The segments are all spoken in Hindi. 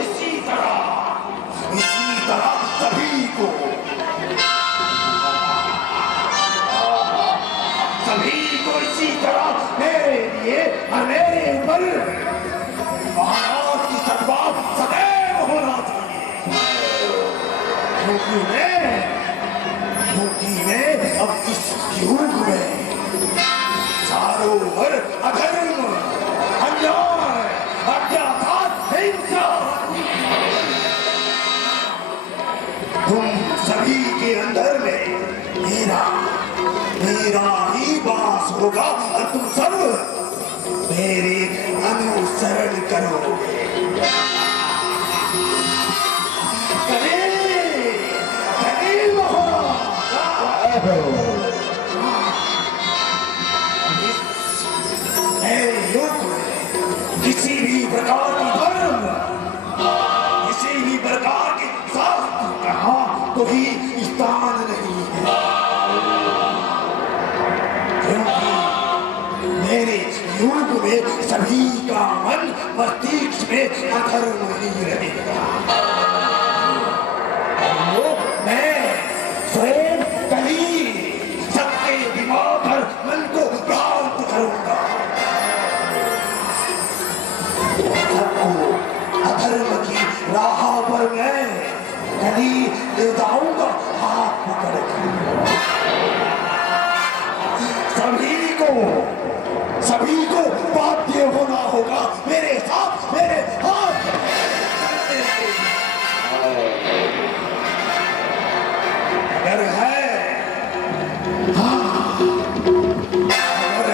इसी तरह सभी को इसी तरह मेरे लिए और मेरे ऊपर महाराज की सद्भाव सदैव होना चाहिए, क्योंकि मैं अब इस युग में चारों ओर अधर्म, अन्याय, अत्याचार, हिंसा, तुम सभी के अंदर में मेरा ही वास होगा और तुम सब मेरे अनुसरण करोगे। किसी भी प्रकार की धर्म, किसी भी प्रकार के शास्त्र कहा कोई स्थान नहीं है, क्योंकि मेरे युग में सभी का मन मस्तिष्क में अधर्म नहीं रहेगा। मैं स्वयं कली सबके दिमाग और मन को भ्रांत करूंगा, अधर्म की राह पर मैं कली ले जाऊंगा हाथ पकड़ के। सभी को बाध्य होना होगा मेरे साथ, मेरे हाथ अगर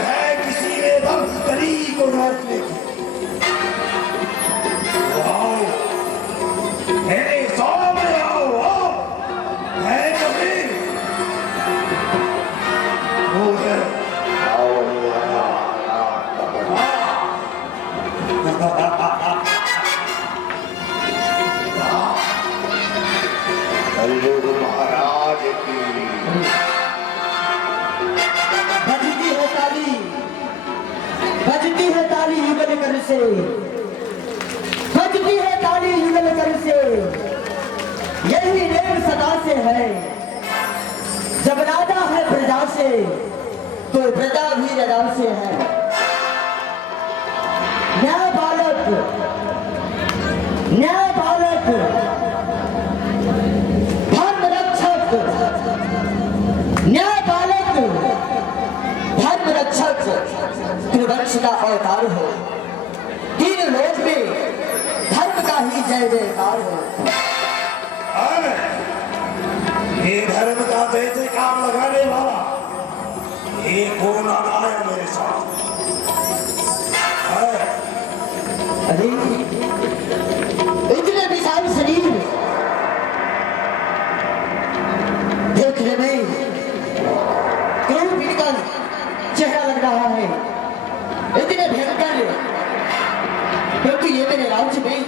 है किसी में दम कली को रोकने की, मेरे सामने आओ, है कबीर, वो है महाराज की बजती है ताली युगल कर से, बजती है ताली युगल कर से, यही नेम सदा से है। जब राजा है प्रजा से तो प्रजा भी राजा से है। न्याय बालक धर्म रक्षक, न्याय बालक धर्म रक्षक त्रिवंश का अवतार हो। तीन लोक में धर्म का ही जय जयकार हो। ये धर्म का जय जयकार लगाने वाला ये कौन आया मेरे साथ? अरे इतने विशाल शरीर देखने में क्रूर पीड़ का चेहरा लग रहा है, इतने भयंकर, क्योंकि ये मेरे राज्य में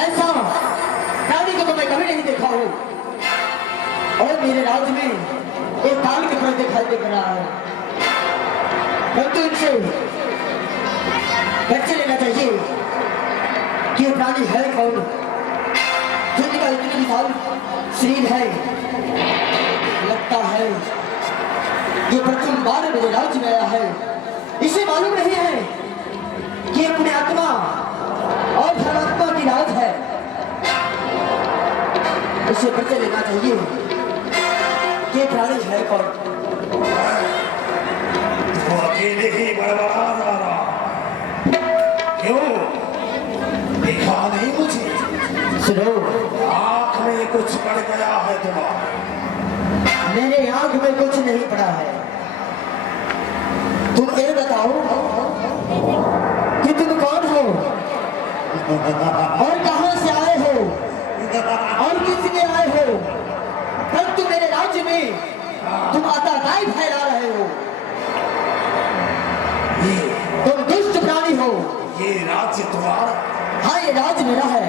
ऐसा प्राणी को तो मैं कभी नहीं देखा हूं। और मेरे राज्य में एक काल के तरह दिखाई दे रहा है, परंतु इनसे बच्चे लेना चाहिए कि ये प्राणी है कौन, जिनका इतनी विशाल शरीर है। लगता है ये प्रथम बार मेरे राज्य में आया है। इसे मालूम नहीं है कि ये पुण्य आत्मा और धर्मात्मा की राज है। इसे बच्चे लेना चाहिए कि ये प्राणी है कौन। वो अकेले ही बड़बड़ा जा रहा, क्यों देखा नहीं मुझे? सुनो, आंख में कुछ पड़ गया है तुम्हारे? मेरे आंख में कुछ नहीं पड़ा है। तुम ये बताओ कि तुम कौन हो और कहां से आए हो और किस लिए आए हो, परंतु मेरे राज्य में तुम आतंकाई फैला रहे हो। तुम दुष्ट प्राणी हो। ये राज्य तुम्हारा? हाँ, ये राज्य मेरा है।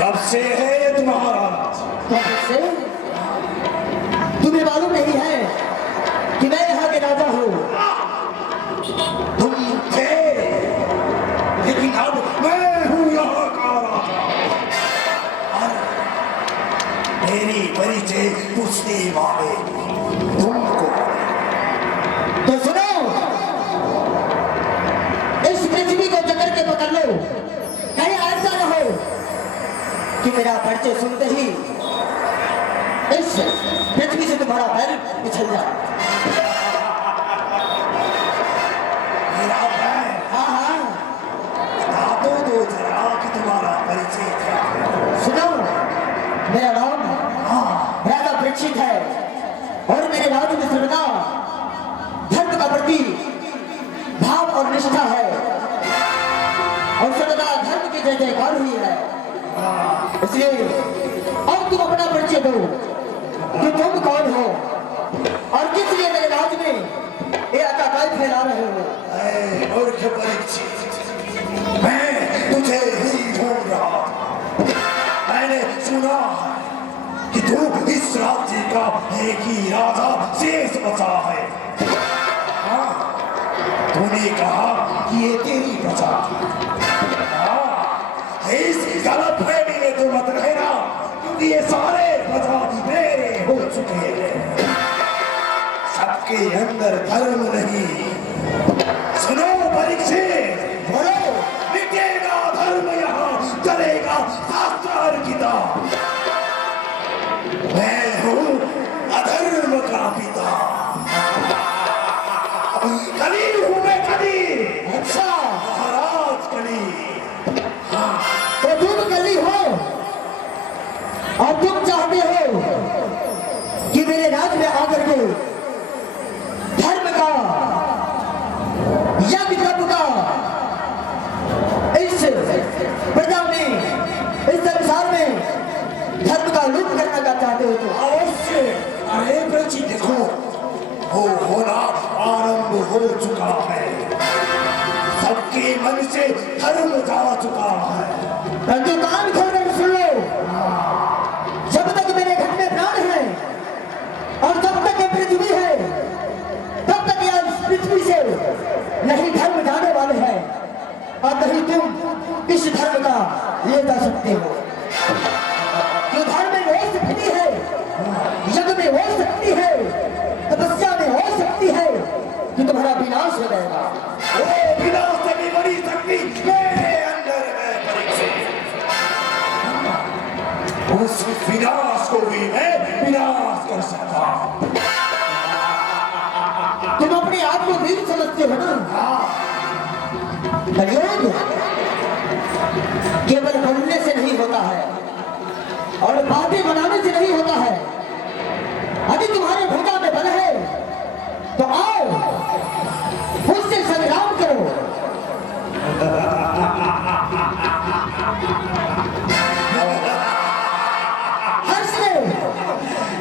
कब से है ये तुम्हारा राज्य? कब से? तुम्हें मालूम नहीं है कि मैं यहाँ के राजा हूँ? तुम थे मुझे पूछने वाले तुमको। तो सुनो, इस पृथ्वी को जकड़ के पकड़ लो, कहीं ऐसा न हो कि मेरा परिचय सुनते ही इस पृथ्वी से तुम्हारा पैर पिछल जाए। मेरा पैर? हाँ हाँ, बता दो जरा कि तुम्हारा परिचय क्या है। सुनो, मेरा नाम राजा परीक्षित है और मेरे राज्य में सर्वदा धर्म का प्रति भाव और निष्ठा है और सर्वदा धर्म की जय जयकार हुई है। इसलिए अब तुम अपना परिचय दो कि तुम कौन हो और किस लिए मेरे राज्य में ये अकाकाई फैला रहे हो। ऐ मूर्ख परीक्षित, मैं तुझे ही ढूंढ रहा था। मैंने सुना है कि तू इस राज्य का एक ही राजा शेष बचा है। हाँ, तूने कहा कि ये तेरी प्रजा है। इस गलतफहमी में तो मत रहना, क्योंकि ये सारे प्रजा मेरे हो चुके हैं। सबके अंदर धर्म नहीं। सुनो परीक्षित, बोलो, मिटेगा धर्म यहाँ, चलेगा शास्त्र किताब। मैं हूँ अधर्म का पिता, कली हूँ मैं, कली। अच्छा, महाराज कली। तो तुम कली हो और तुम चाहते हो कि मेरे राज्य में आकर के धर्म का या विकल्प का इस प्रजा में, इस संसार में धर्म का लुप्त करना का चाहते हो। तो अवश्य। अरे प्रजी देखो, वो होना आरंभ हो चुका है। सबके मन से धर्म जा चुका है। परंतु कान खोलकर सुन लो, जब तक मेरे घर में प्राण है और जब तक ये पृथ्वी है, तब तक यह इस पृथ्वी से नहीं धर्म जाने वाले हैं और नहीं तुम इस धर्म का ले जा सकते हो। जो धर्म में हो सकती है, यज्ञ में हो सकती है, तपस्या में हो सकती है कि तुम्हारा विनाश हो जाएगा। वो विनाश से भी बड़ी शक्ति मेरे अंदर है परीक्षित। उस विनाश को भी मैं विनाश कर सकता हूँ। तुम अपने आप को वीर समझते हो ना? कलियुग केवल बोलने से नहीं होता है और बातें बनाने से नहीं होता है। यदि तुम्हारे भूजा में बल है तो आओ मुझसे संग्राम करो। हर्ष ले।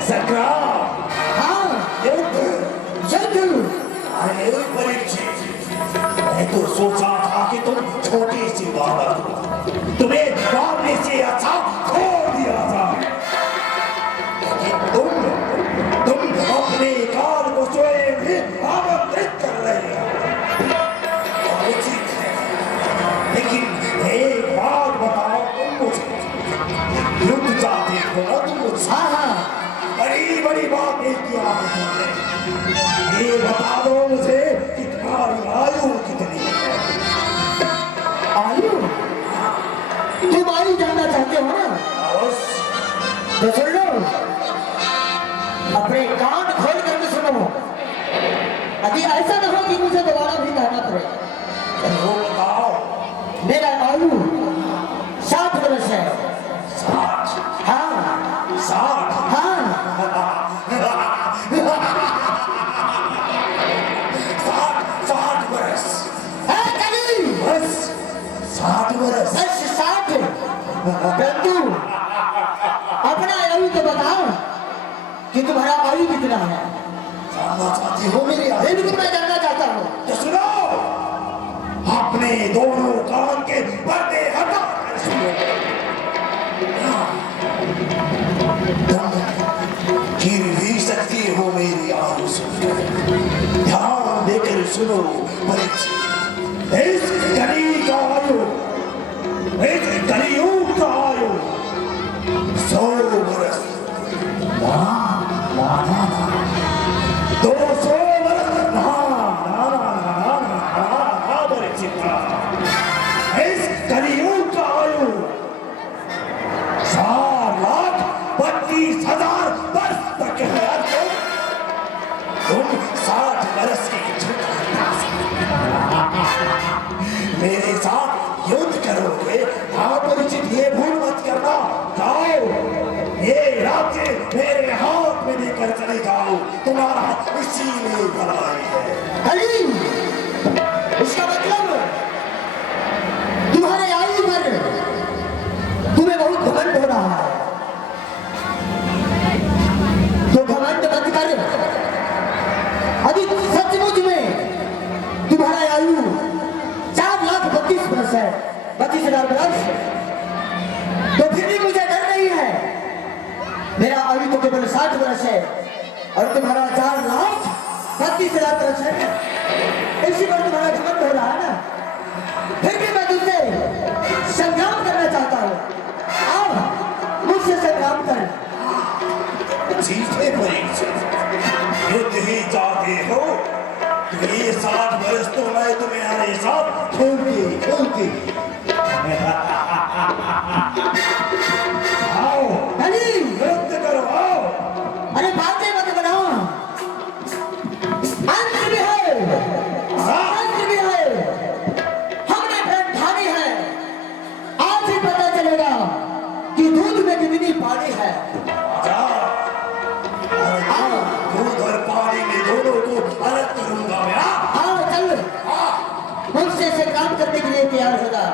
संग्राम, हाँ, युद्ध। युद्ध। अरे परीक्षित, मैं तो सोचा था कि तुम छोटी सी बात हो, तुम्हें मारने से अच्छा छोड़ दिया जाए। लेकिन तुम अपने काल को स्वयं ही आमंत्रित कर रहे हो। और उचित है, लेकिन एक बात बताओ तुम मुझे, युद्ध चाहते हो ना तुम मुझसे? हाँ हाँ, बड़ी बड़ी बातें किया है तुमने। ये बता दो मुझे कि तुम्हारी आयु कितनी है? आयु? तुम आयु जानना चाहते हो ना? अवश्य। तो सुन लो, अपने कान खोल करके सुनो। यदि ऐसा न हो कि मुझे दोबारा भी कहना पड़े। चलो बताओ। मेरा आयु 60 वर्ष है। 60? हाँ 60? हाँ, 60 वर्ष? है कली। बस 60 वर्ष? बस 60। परंतु अपना आयु तो बताओ कि तुम्हारा आयु कितना है। जानना चाहती हो मेरी आयु? बिल्कुल मैं जानना चाहता हूँ। तो सुनो, अपने दोनों कान के पर्दे हटा कर सुनो। तुम गिर भी सकती हो मेरी आयु सुनकर। ध्यान देकर सुनो परीक्षित, इस कली का आयु, इस कलियुग का आयु 100 वर्ष। मेरे साथ युद्ध करोगे? हाँ परिचित, ये भूल मत करना। जाओ, ये राज्य मेरे हाथ में लेकर चले जाओ, तुम्हारा इसी में भलाई है। अली, इसका मतलब तुम्हारे आयु पर तुम्हें बहुत घमंड हो रहा है। तो घमंड मत कर। अभी सचमुच में तुम्हारा आयु 4,32,000 वर्ष है, 32,000 वर्ष। तो फिर भी मुझे डर नहीं है। मेरा आयु तो केवल 60 वर्ष है और तुम्हारा 4,32,000 वर्ष है। इसी पर तुम्हारा घमंड हो रहा है ना। फिर भी मैं तुझसे संग्राम करना चाहता हूँ। आओ, मुझसे संग्राम कर। जीते परीक्षित, युद्ध ही चाहते हो तो ये 60 वर्ष तो मैं तुम्हारे साथ खेलती आओ अली, युद्ध करो, आओ। अरे बातें मत बनाओ। अंत भी है, अंत भी है। हमने प्रण ठानी है। आज ही पता चलेगा कि दूध में कितनी पानी है। दूध और पानी में दोनों को अलग करूंगा मैं। आओ चल, मुझसे संग्राम करने के लिए तैयार हो जा।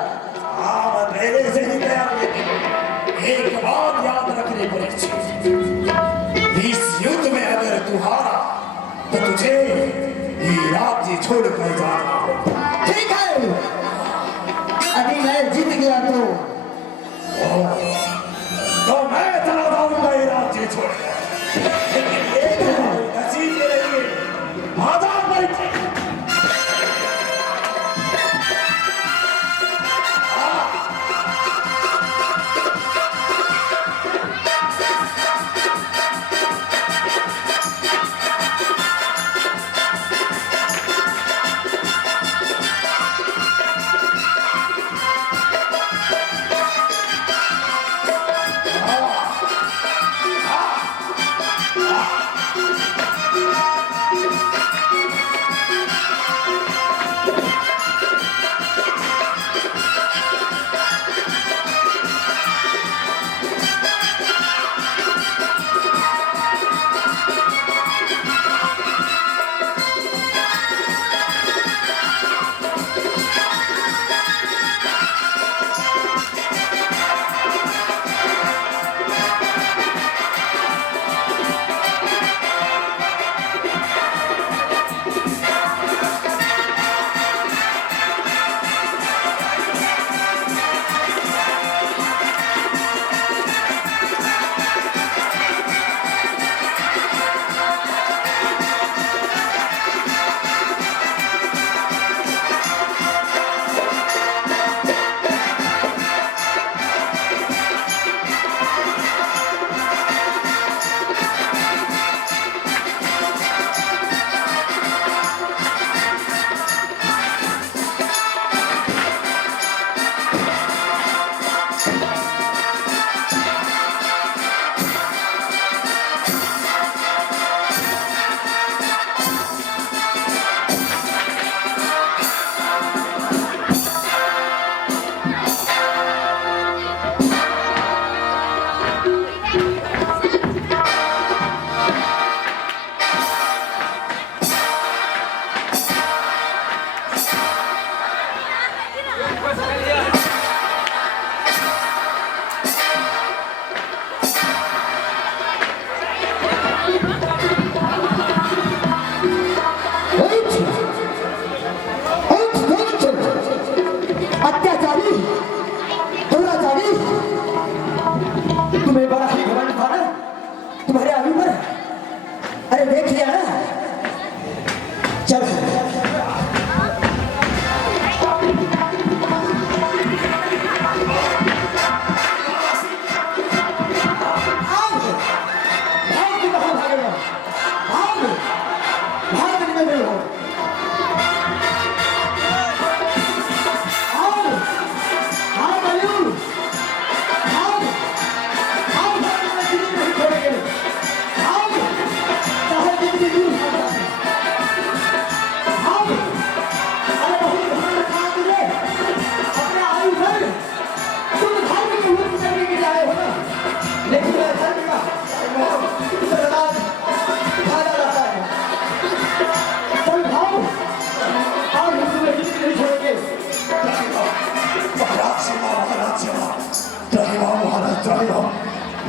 हाँ, मैं पहले से ही तैयार हूं। एक बात याद रखनी पड़ेगी, इस युद्ध में अगर तू हारा तो तुझे ये राज्य छोड़कर जाना होगा। ठीक है, अभी मैं जीत गया तो मैं चला जाऊंगा ये राज्य छोड़कर। लेकिन एक नसीब के लिए आजाद बैठे।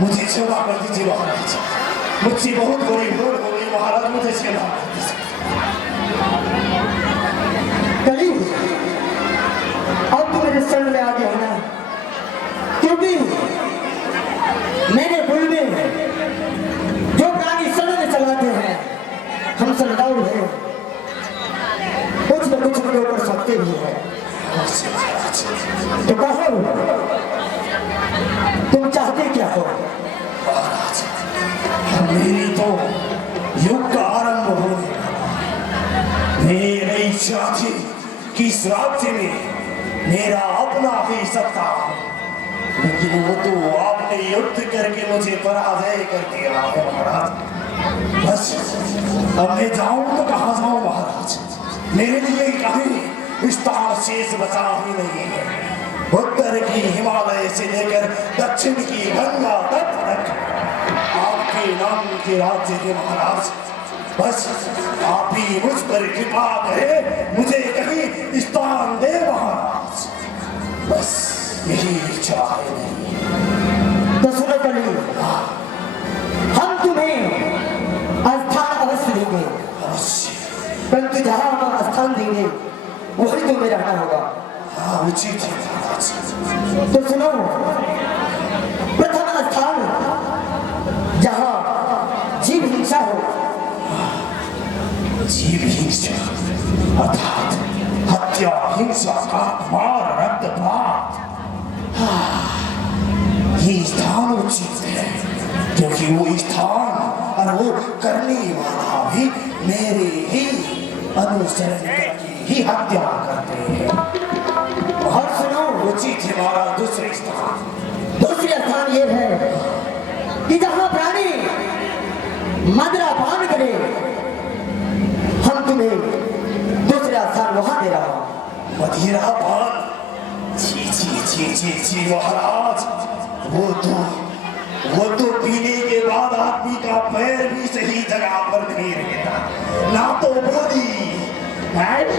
मुझे क्षमा कर दीजिए महाराज, मुझसे बहुत बड़ी भूल हो गई महाराज, मुझे क्षमा कर दीजिए। कली अब तू मेरे शरण में आ गया ना, क्योंकि मेरे कुल में जो प्राणी शरण में चलाते हैं हम श्रद्धालु हैं, कुछ न कुछ उनके ऊपर सकते भी हैं। तो कहो तुम चाहते क्या हो? महाराज मेरी तो युग का आरंभ होने लगा। मेरी इच्छा थी कि इस राज्य में मेरा अपना ही सत्ता हो, लेकिन वो तो आपने युद्ध करके मुझे पराजय कर दिया है महाराज। बस अब मैं जाऊं तो कहां जाऊं महाराज, मेरे लिए कहीं स्थान शेष बचा ही नहीं है। उत्तर की हिमालय से लेकर दक्षिण की गंगा तट तक आपके नाम के राज्य के महाराज, बस आप ही मुझ पर कृपा करें, मुझे कहीं स्थान दे महाराज, बस यही इच्छा है मेरी। तो सुनो कली, हम तुम्हें स्थान अवश्य देंगे, अवश्य, परंतु जहां हम स्थान देंगे वही तुम्हें रहना होगा। हाँ उचित है महाराज। तो सुनो, प्रथम स्थान जहां जीव हिंसा हो, जीव हिंसा अर्थात हत्या, हिंसा, मार, रक्तपात, ये स्थान उचित है, क्योंकि वो स्थान और वो करने वाला भी मेरे ही अनुसरण करके ही हत्या करते हैं। और सुनो, उचित है महाराज दूसरे स्थान। दूसरे स्थान ये है कि जहां प्राणी मदिरा पान करे, हम तुम्हें दूसरा स्थान वहां दे रहा हूं। मदिरा पान, छी छी छी छी छी महाराज, वो तो पीने के बाद आदमी का पैर भी सही जगह पर नहीं रहता, ना तो बोली महाराज।